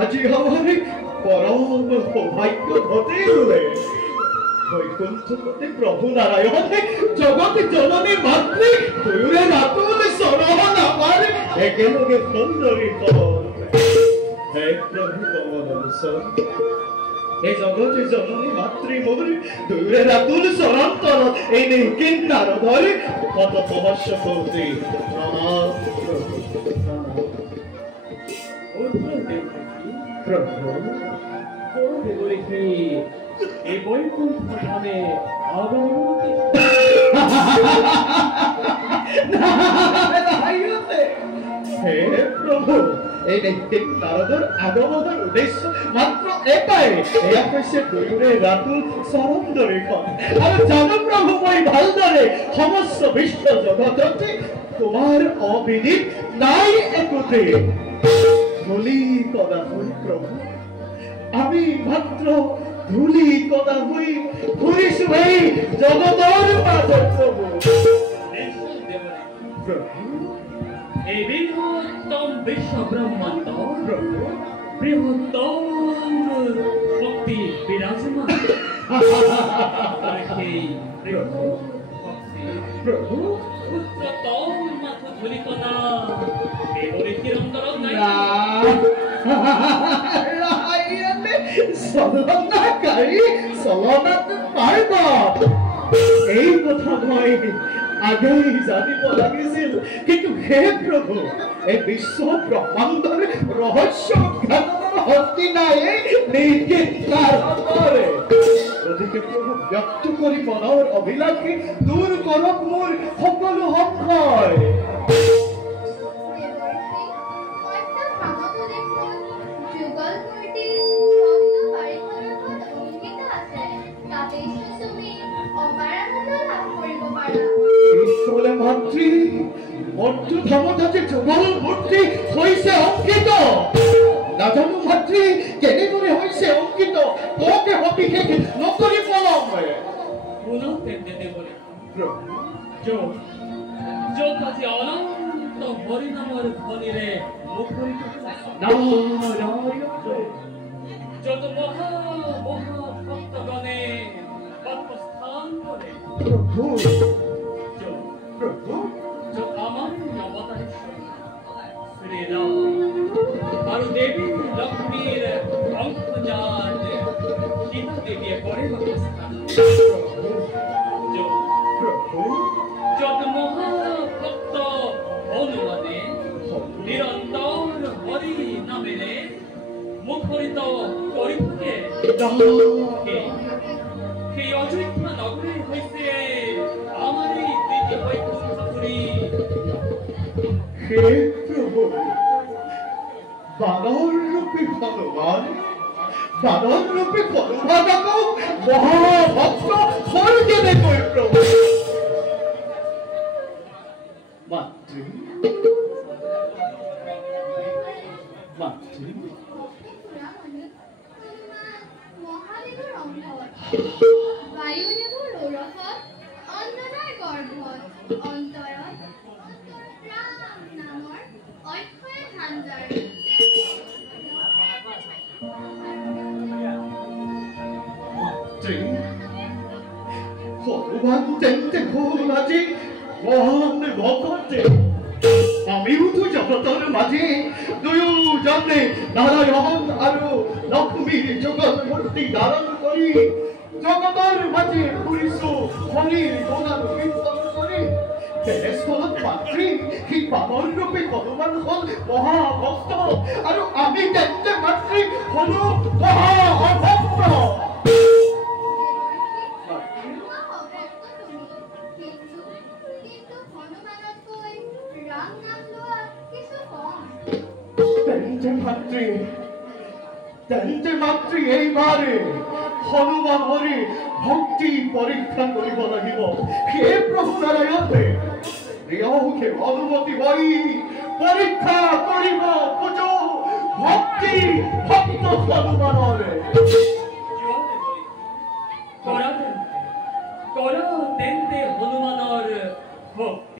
আজি हमारे परम सौभाग्य घटे वैकुंठपति प्रभु नारायण जगत जननी मातृ दुरे रातुल सरह नामार एकेलगे सुंदरी हे प्रभु कमल हे जगत जननी मातृ मोर दुरे रातुल सरंतर एने किन्नार धरे कत सहस्र कोटि प्रभु এই বৈকুণ্ঠ ধামে হে প্রভু এই নারদর আগমনের উদ্দেশ্য মাত্র এটাই এই আকাশে দৈরে রাতুল সরন্দরে আর জানো প্রভু মই ভালদরে সমস্ত বিশ্ব জগততে তোমার অবিদিত নাই একত্রে ধূলি কদা হই প্রভু আমি মাত্র ধূলি কদা হই ঘুরিস ভাই জগতর পাদর প্রভু প্রভু এই বৃহত্তম বিশ্ব ব্রহ্মাণ্ড প্রভু বৃহত্তম শক্তি বিরাজমান প্রভু প্রভু উচ্চতম মাথা ধূলি কদা এবারে কিরন্দর সলনাকারী সলনাত পারব এই কথা মই আগেই জানিব লাগিছিল কিন্তু হে প্রভু এই বিশ্ব ব্ৰহ্মাণ্ডৰ ৰহস্য জ্ঞানৰ শক্তি নাই নিৰ্বিকাৰ কৰে গতিকে প্ৰভু ব্যক্ত কৰি মনৰ অভিলাষী দূৰ কৰক মোৰ সকলো সংশয় মাতৃ মূৰ্তি ধমতাতে যুগল মূৰ্তি হইছে অঙ্কিত নাজানো মাতৃ কেনেদৰে হইছে অঙ্কিত তোকে সবিশেষ নকৰি পলম পুনঃ তেন্তে দেবৰে যত আজি অনন্ত হৰিনামৰ ধ্বনিৰে মুখৰিত যত মহা মহা ভক্তগণে তৎস্থান কৰে প্রভু প্রভু যত আমার অবতার শ্রীরাম আর দেবী লক্ষ্মীর অঙ্কজাত সীতা দেবী করে অবস্থান প্রভু যত মহাভক্ত হনুমানে নিরন্তর হরি নামেরে মুখরিত করি থাকে সেই অযোধ্যা নগরী হইছে আমার এই দিব্য বৈকুণ্ঠপুরী হে প্রভু বানর রূপী হনুমান মহাভক্ত স্বর্গে দেখো প্রভু মাতৃ মাতৃ মহাদেৱৰ অংশত বায়ুদেৱৰ ঔৰসত অঞ্জনাৰ গৰ্ভত অন্তৰত ৰাম নামৰ অক্ষয় ভাণ্ডাৰ হনুমান তেন্তে ঘোৰ আজি মহান ভকতে আমিও তো জগতৰ মাঝে দুয়োজনে নাৰায়ণ আৰু লক্ষ্মীৰ যুগল মূৰ্তি ধাৰণ কৰি জগতৰ মাঝে ফুৰিছো হৰিৰ গুণান কীৰ্তন কৰি তেনেস্থলত মাতৃ সেই বামন ৰূপী হনুমান হল মহাভক্ত আৰু আমি তেন্তে মাতৃ হলো মহাভক্ত মাতৃ এইবাৰে হনুমান হৰি ভক্তি পৰীক্ষা কৰিব লাগিব হে প্ৰভু নাৰায়ণে প্ৰিয়কে অনুমতি হৈ পৰীক্ষা কৰিব খোজো ভক্তি ভক্ত হনুমানৰে কৰা তেন্তে হনুমানৰ ভক্তি